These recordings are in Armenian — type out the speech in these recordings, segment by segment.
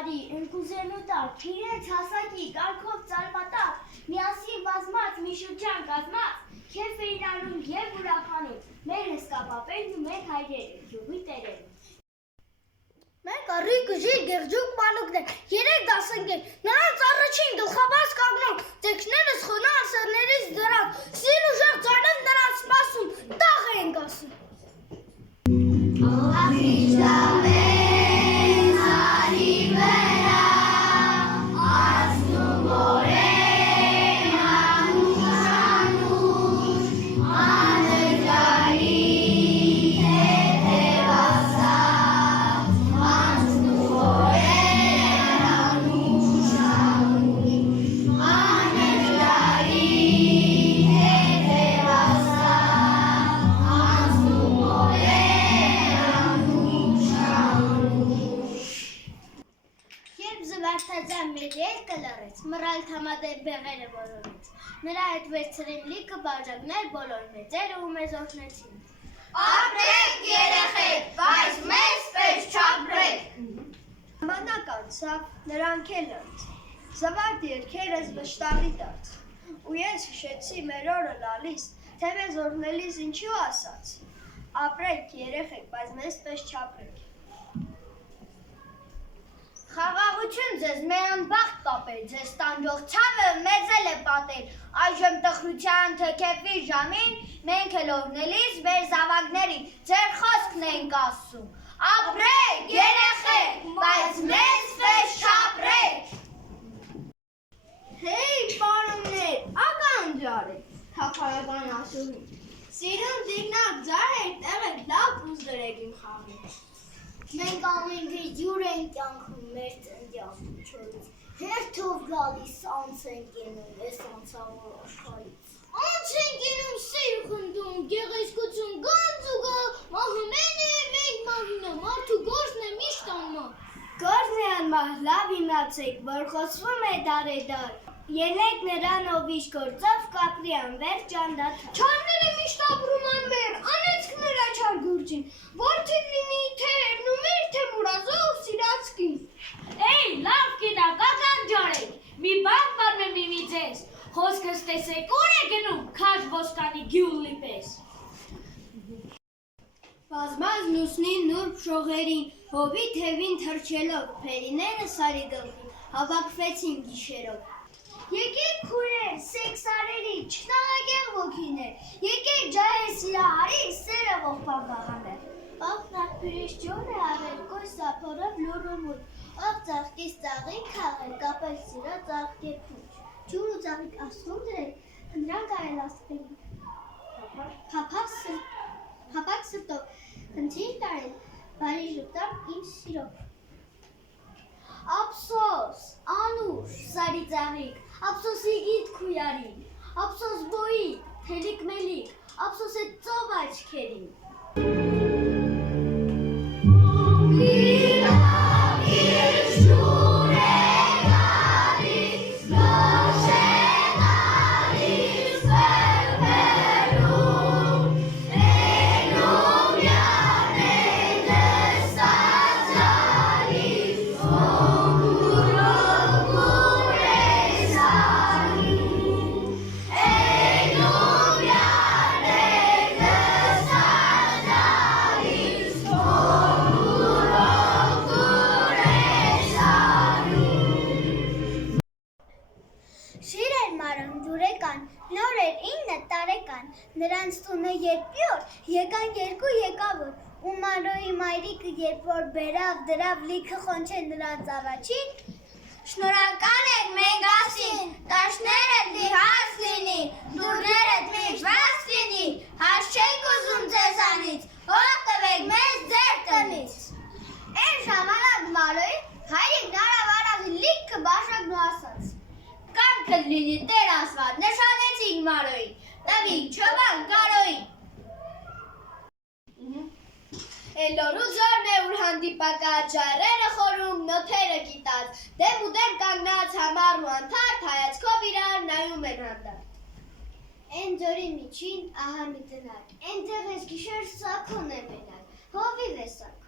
տարի ընկուզենու տակ, իրենց հասակի կարգով ծարմատակ, միասին բազմած մի շրջան կազմած, քեֆ էին անում և ուրախանում, մեր հսկապապերն ու մեր հայրերը, գյուղի տերերը։ Մենք առի գժի գեղջուկ մանուկներ, 3 դասընկեր, նրանց առաջին գլխաբաց կանգնում, տեքներս խոնար սերներից դրած, սիր ուժեղ ձայնով նրանց սպասում, տաղ ենք ասում։ Մռայլ թամադեր բեղերը բոլորից, նրա հետ վերցրին լիքը բաժակներ բոլոր մեծերը ու մեզ օգնեցին։ Ապրեք երեխեք, բայց մեզ պես չապրեք։ Ժամանակ անցավ, նրանք էլ անց, զվարթ երգերս վշտալի դարձ, ու ես հիշեցի մեր օրը լալիս, թե մեզ օրհնելիս ինչու ասաց, ապրեք երեխեք, բայց մեզ պես չապրեք։ Խաղաղություն ձեզ, մեր անբախտ պապեր, ձեզ տանջող ցավը մեծել է պատել, այժմ տխրության թեքևի ժամին, մենք էլ օրհնելիս մեր զավակներին, ձեր խոսքն ենք ասում, ապրեք երեխեք, բայց մեզ պես չապրեք։ Հեյ պարոններ, ականջարեք, թափարական ասուհին, սիրուն դիգնակ ձար եք, տեղ եք լավ ուզ դրեք իմ խաղին։ Մենք ամենքը յուր ենք կյանքում մեր ծննդյան չորից, հերթով գալիս անց ենք ենում ես անցավոր աշխարից։ Անց ենք ենում սիր խնդում, գեղեցկություն գանձ ու գա, մահմեն է մենք մահինը, մարդու գործն է միշտ անմահ։ Գործն է անմահ, լավ իմացեք, որ խոսվում է դարեդար, ելեք նրան ով իշ գործով կապրի անվերջ անդադար։ Չարները միշտ ապրում անվեր, անեցքներ աչար գուրջին, որդին լինի թերն ու մեր թե մուրազով սիրացքին։ Էй, լավ գիտակ, ականջարեք, մի բան պարմեմ իմի ձեզ, խոսքս տեսեք ուր է գնում, քաջ ոստանի գյուլի պես։ Բազմազ լուսնին նուրբ շողերին, հովի թևին թրջելով, փերիները սարի գլխին, հավաքվեցին գիշերով։ Եկեք քուրեր, սեքսարերի, չնաղագեղ ոգիներ, եկեք ջահեր սիրահարի, սերը ողբան բաղաներ։ Աղ նախբիրիշ ջոր է արել, կոյ սապորով լուրումուր, աղ ծաղկիս ծաղին քաղել, կապել սիրա ծաղկեր պուչ, ջուր ու ծաղիկ ասում դրեք, հնդրանք արել ասպերին, հապակ սրտով, հնդրին տարել, բարի ժուտավ իմ սիրով։ Ափսոս, անուշ, սարի ծաղիկ, ափսոսի գիտ քույարին, ափսոս բոյի, թելիք մելիք, ափսոս է ծով աչքերին։ Նրանց տունը երբ յուր, եկան երկու եկավոր, ու Մանրոյի մայրիկը երբ որ բերավ դրավ լիքը խոնչել նրանց առաջին, Շնորհակալ եք մենք ասին, տաշներդ լիհաց լինի, դուրներդ միջված լինի, հաշ չենք ուզում ձեզանից, հող տվեք մեզ ձեր տնից։ Այն ժամանակ Մանրոյի հայրիկն արավ լիքը բաշակն ու ասաց. Կանքդ լինի Տեր ասված, նշանեցինք Մանրոյին, տվինք չոբան կարոյին։ Էլորու ձորն է ուր հանդիպակաց, ժայռերը խորում, նոթերը կիտած, դեմ ու դեմ կանգնած համառ ու անթարթ, հայացքով իրար նայում են հանդարտ։ Են ձորի միջին ահա մի տնակ, այնտեղ ես գիշեր սաքուն է մենակ, հովիվ է սաքուն։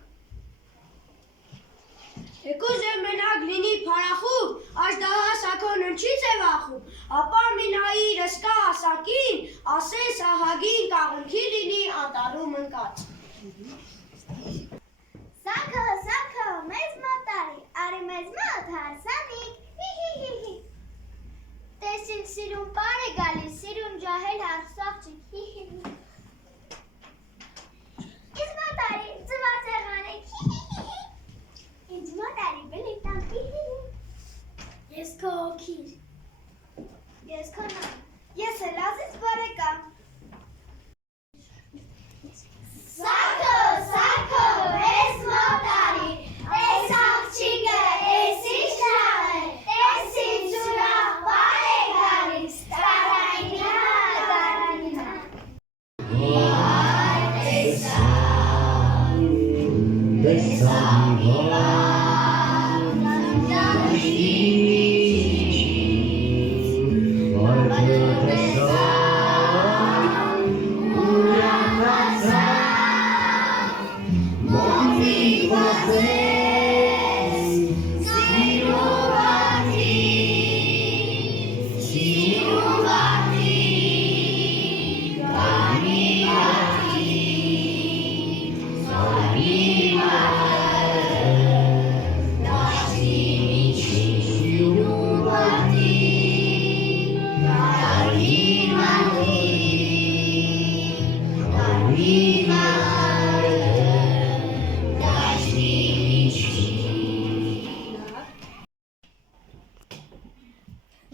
Եկուս և մենակ լինի փարախում, աշդահա սաքոն ընչից է վախում, ապա մինայի ռսկա ասակին, ասես ահագին կաղունքի լինի անտարում ընկած։ Սաքո, մեզ մոտ արի, արի մեզ մոտ հարսանիք, տեսիլ սիրուն պար է գալիս, սիրուն ջահել հարսաղջիք, Ինձ մոտ արի, ձված եղանեք, Ինձ մոտ արի, բլիտանք, Ես քո հոգիր, Ես քո նամ, Ես էլ ազից բարեկամ, Սաքո, մեզ մոտ արի, Տես աղջիկը, ես ինչ ճաղ է, Տես ինձ ուրախ պար է գալիս, Տարանիհա,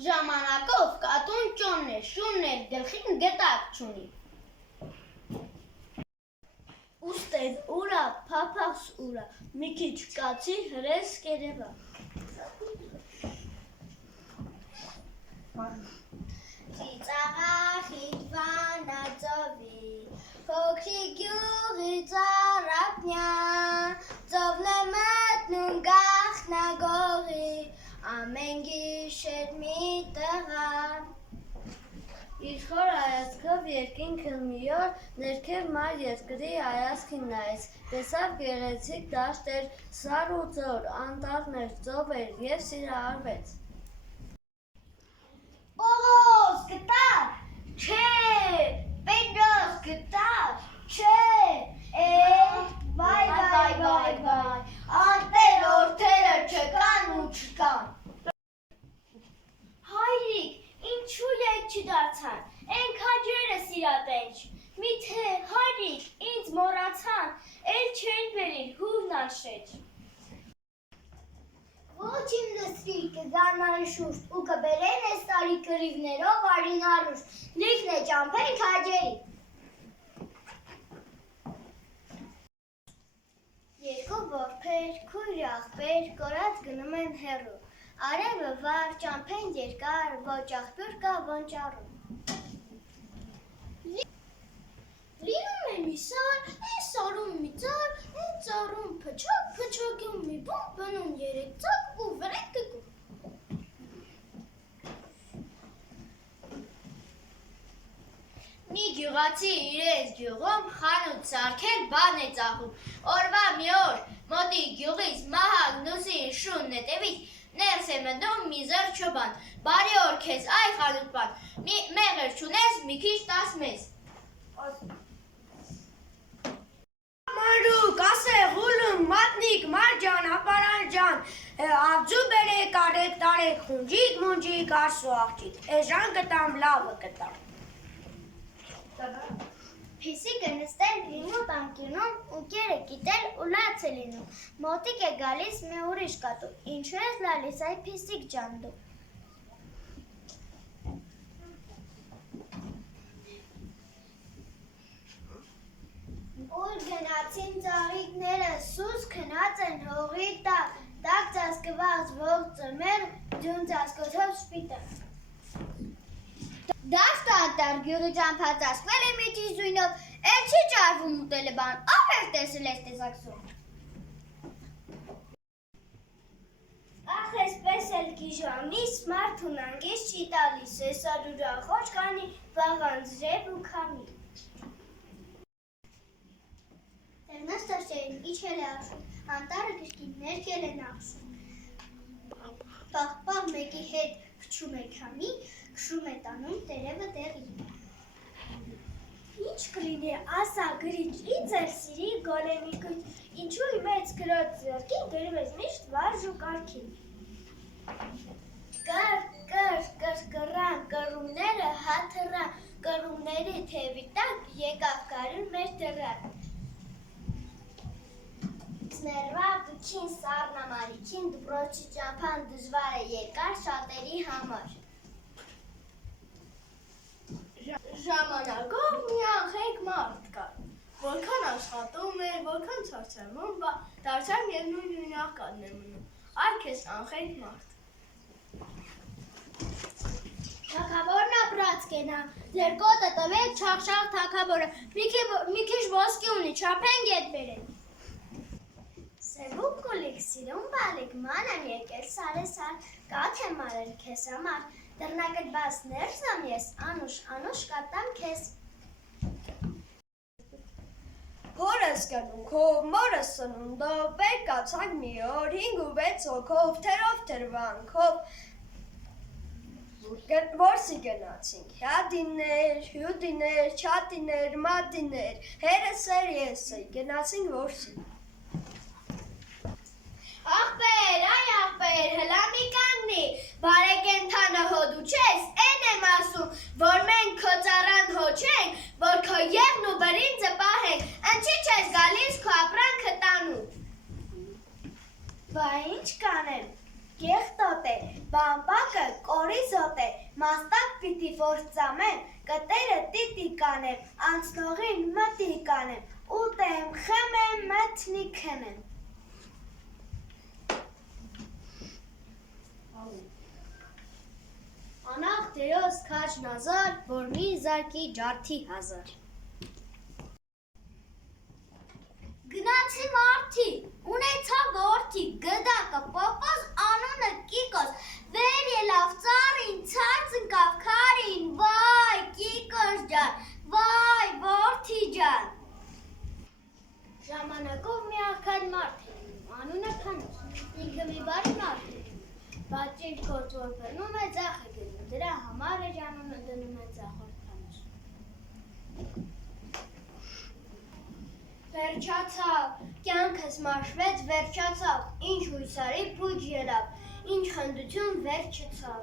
Ժամանակով կատուն ճոնն է, շունն է, գլխին գետակ չունի։ Ուստեր ուրա, փափախս ուրա, մի քիչ կացի հրես կերևա։ Ծիծաղախ իդվանածովի, փոքրի գյուղի ծառապնյա, ծովն է մտնում գախնագողի, ամեն գիշեր մի տղա։ Իր խոր հայացքով երկինքը մի օր ներքև մար երկրի հայացքին նայեց, տեսավ գեղեցիկ դաշտեր, սար ու ծոր, անտառներ, ծովեր և սիրահարվեց։ Պողոս գտար, չէ, Պետրոս գտար, չէ, վայ, անտեր որդերը չկան ու չկան։ Հայրիկ, ինչու ետ չդարձան, ենք հաջերը սիրատենչ, միթե հայրիկ, ինձ մոռացան, էլ չեն բերին հուրն անշեջ։ Ոչ իմ լսրի կգանան շուշտ ու կբերեն ես տարի կրիվներով արին արուշտ, լիքն է ճամփեն քաջերի։ Երկու որդեր, քույր աղբեր, կորած գնում են հեռու, արևը վար, ճամփեն երկար, ոչ աղբյուր կա ոնճառում։ Լինում է մի սար, են սարում մի ծար, են ծառում փչակ, փչակում մի բուն, բնում երեք ծակ ու վրեք կկու։ Մի գյուղացի իրենց գյուղում խանութ սարքել բան է ծախում, օրվա մի օր մոտի գյուղից մահակ նուսին շուն նետևից ներս է մտնում մի զր չոբան, բարի օր քեզ այ խանութ բան, մեղր չունես մի քիչ տաս մեզ։ Մանրուկ, ասե, ղուլում, մատնիկ, մարջան, ապարանջան, աղջու բերեք, արեք, տարեք, խունջիկ, մունջիկ, արսու աղջիկ, էժան կտամ, լավը կտամ։ Փիսիկը նստել լինու տանկյունում ու կերը գիտել ու լաց է լինում, մոտիկ է գալիս մի ուրիշ կատու, ինչու ես լալիս այ փիսիկ ջան դու։ Ուր գնացին ծաղիկները, սուս քնած են հողի տակ, տակ ծածկված ողջ ծմեր, ջուն ծածկոցով սպիտակ։ Դաշտը անտար գյուղի ճամփա ծածկվել է մի քիչ զույնով, էլ չի ճարվում ուտել է բան, ով էր տեսել այս տեսակսում։ Ախ, այսպես էլ գիժամիս մարդուն անգես չի տալիս, էսարուրա խոչ կանի վաղանց ժև ու քամի։ Տերնաստաշեն իջել է աշուն, անտառը կրկին են աղսում։ Պաղ մեկի հետ փչում է քամի, քշում է տանում տերևը տեղի։ Ինչ կլինի, ասա գրիչ, ինձ էլ սիրի գոլեմի կույտ, ինչու մեծ գրոտ ձերքին գրում ես միշտ վարժ ու կարգին։ Կրկռան, կռումները հաթռան, կռումների թևի տակ եկավ կարուն մեր դռան։ Ներվա դուքին սառնամարիքին դպրոչի ճամփան դժվար է երկար շատերի համար։ Ժամանակով մի անխենք մարդ կար, որքան աշխատում էր, որքան ցարցարվում, դարձյալ և նույն աղկանն է մնում, այ քեզ անխենք մարդ։ Թագավորն ապրած կենա, ձեր կոտը տվեք չախշաղ թագավորը, մի քիչ ոսկի ունի, չափեն գետ բերեն։ Սևուկ կուլիկ, սիրում բալիկ, ման եմ եկել սարեսար, կաթ եմ արել քեզ համար, դռնակդ բաց ներս եմ ես, անուշ կատամ քեզ։ Հորս կնունքով, մորս սնունդով, բեր կացանք մի օր, 5 ու 6 հոգով, թերով թրվանքով, որսի գնացինք, հյադիներ, հյուդիներ, չատիներ, մատիներ, հերս էր ես էի, գնացինք որսի։ Աղբեր, այ աղբեր, հլա մի կանգնի, բարեկենթանը հոդու չես, են եմ ասում, որ մենք քո ծառան հոչենք, որ քո եղն ու բրինձը պահենք, ընչի չես գալիս քո ապրանքը տանում։ Բա ինչ կանեմ, կեղտոտ է, բամբակը կորիզոտ է, մաստակ պիտի որ ծամեմ, կտերը տիտի կանեմ, անցնողին մտի կանեմ, ուտեմ, խմեմ, մթնի քնեմ։ Անախ դերոս քաչ նազար, որ մի զարկի ջարդի հազար։ Գնացի մարդի, ունեցա որդի, գդակը, պոպոս, անունը կիկոս, վեր ելավ ծառին, ցած ընկավ քարին, վայ, կիկոս ջան, վայ, որդի ջան։ Ժամանակով մի աղքատ մարդ է, անունը Քանուս, ինքը մի բարի մարդ է, բայց իր գործ որ բռնում է ձախ է գնում, դրա համար էր անունը դնում է ձախորդ Քանուս։ Վերջացավ, կյանքս մաշվեց, վերջացավ, ինչ հույսարի պույջ ելավ, ինչ խնդություն վերջացավ։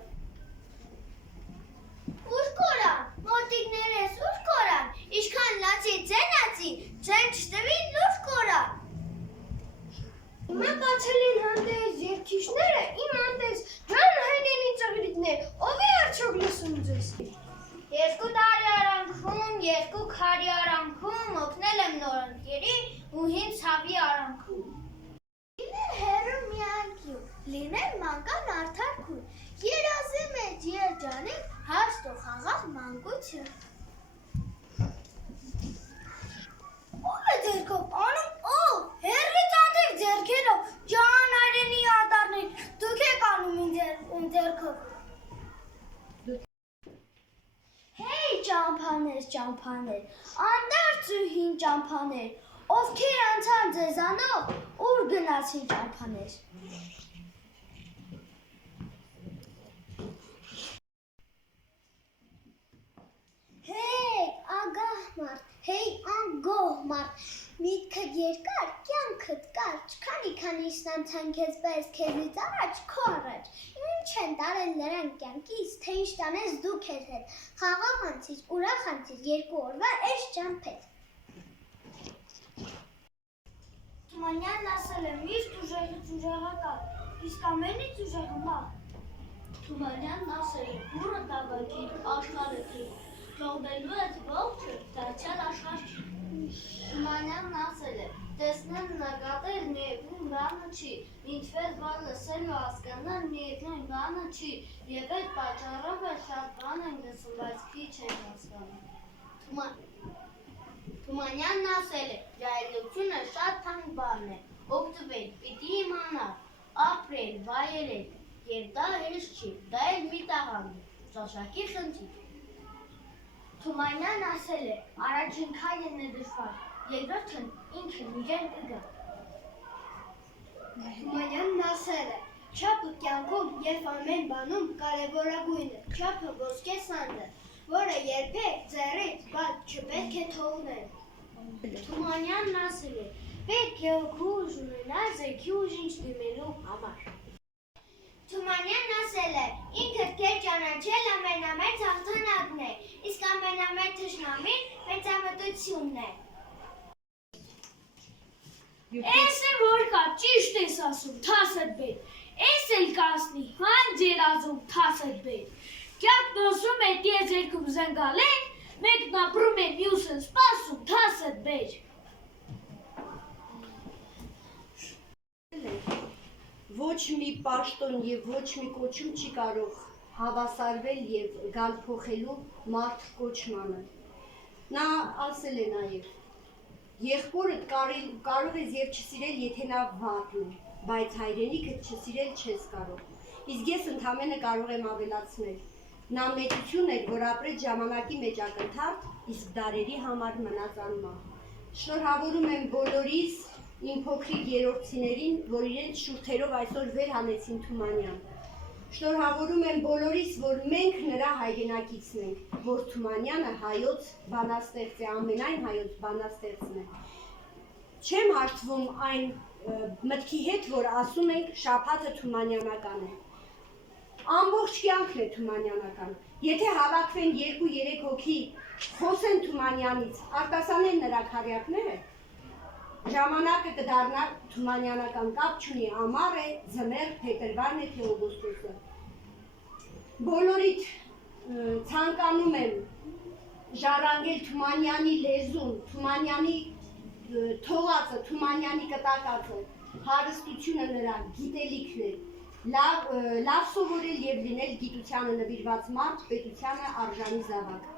Ուր կորան, մոտիկներես ուր կորան, իշքան լացի ձենացի, ձեն չտվին լուր կորան։ Հիմա բացելին հանդես երկիշները, իմ հանդես ջան հայնենի ծղրիկներ, ով է արդյոք լսում ձեզ։ 2 տարի արանքում, 2 քարի արանքում, օգնել եմ նոր ընկերի ու հին ցավի արանքում։ Լիներ հերու մի անկյուն, լիներ մանկան արդարքուն, երազի մեջ երջանիկ, հարստ ու խաղաղ մանկություն։ Ով է ձերքով, անում ով, հերրից անտեղ ձերքերով, ջան այրենի ադարներ, դուք եք անում իմ ձերքով։ Հեյ ճամփաներ, անդարձ ու հին ճամփաներ, ովքեր անցան ձեզանով, ուր գնացին ճամփաներ։ Հեյ ագահ մարդ, հեյ անգոհ մարդ, միտքդ երկար, կյանքդ կարճ, քանի անցան քեզ պես քեզից առաջ, քո առաջ, ինչ են տարել նրան կյանքից, թե ինչ տանես դու քեզ հետ, խաղաղ անցիր, ուրախ անցիր, 2 օրվա էս ճամփետ։ Թումանյանն ասել է միշտ ուժեղից ուժեղակալ, իսկ ամենից ուժեղը մահ։ Թումանյանն ասել է բուրը դավակիր, աշխարհը թիր, թողնելու ես ողջը, դարձյալ աշխարհ չի։ Թումանյանն ասել է տեսնել նկատել միևնույն բանը չի, ինչպես բան լսել ու հասկանալ միևնույն բանը չի, եւ այդ պատճառով էլ շատ բան են լսում, բայց քիչ են հասկանում։ Թումանյանն ասել է ջահելությունը շատ թանկ բան է, օգտվել, պիտի իմանալ, ապրել, վայելել, եւ դա հեշտ չի, դա էլ մի տաղանդ է, ճաշակի խնդիր։ Թումանյանն ասել է առաջին քայլն է դժվար, երկրորդն ինքն իրեն կգա։ Թումանյանն ասել է. «Չափը կյանքում եւ ամեն բանում կարևորագույն է։ Չափը ոսկե սանձ է, որը երբեք ձեռից բաց չպետք է թողնել»։ Թումանյանն ասել է. պետք է օգուտ ունենալ զենքի ուժին դիմելու համար։ Թումանյանն ասել է. ինքդ քեզ ճանաչել ամենամեծ հաղթանակն է, իսկ ամենամեծ թշնամին մեծամտությունն է։ Էս է որ կա, ճիշտ ես ասում, թասդ բեր։ Էս էլ կասնի, հան ձեր ազում թասդ բեր։ Կյանք նոսում է դիեզ երկում զնգալ են, մեկն ապրում է մյուսն սպասում, թասդ բեր։ Ոչ մի պաշտոն եւ ոչ մի կոչում չի կարող հավասարվել եւ գալ փոխելու մարդ կոչմանը։ Նա ասել է նաեւ. եղբորդ կարող ես եւ չսիրել, եթե նա վատն է, բայց հայրենիքդ չսիրել չես կարող։ Իսկ ես ընդամենը կարող եմ ավելացնել. նա մեծություն էր, որ ապրեց ժամանակի մեջ ակնթարթ, իսկ դարերի համար մնաց անմահ։ Շնորհավորում եմ բոլորիս իմ փոքրիկ երրորդիներին, որ իրենց շուրթերով այսօր վեր հանեցին Թումանյան։ Շնորհավորում եմ բոլորիս, որ մենք նրա հայրենակիցն ենք, որ Թումանյանը հայոց բանաստեղծ է, ամենայն հայոց բանաստեղծն է։ Չեմ հարցվում այն մտքի հետ, որ ասում ենք շաբաթը թումանյանական է։ Ամբողջ կյանքն է թումանյանական։ Եթե հավաքվեն 2-3 հոգի, խոսեն Թումանյանից, արտասանեն նրա քարյակները, ժամանակը կդառնա թումանյանական, կապ չունի ամառ է, ձմեռ, փետրվարն է, թե օգոստոսը։ Բոլորիդ ցանկանում եմ ժառանգել Թումանյանի լեզուն, Թումանյանի թողածը, Թումանյանի կտակածը, հարստությունը նրա, գիտելիքն է, լավ սովորել եւ լինել գիտությանը նվիրված մարդ, պետությանը արժանի զավակ։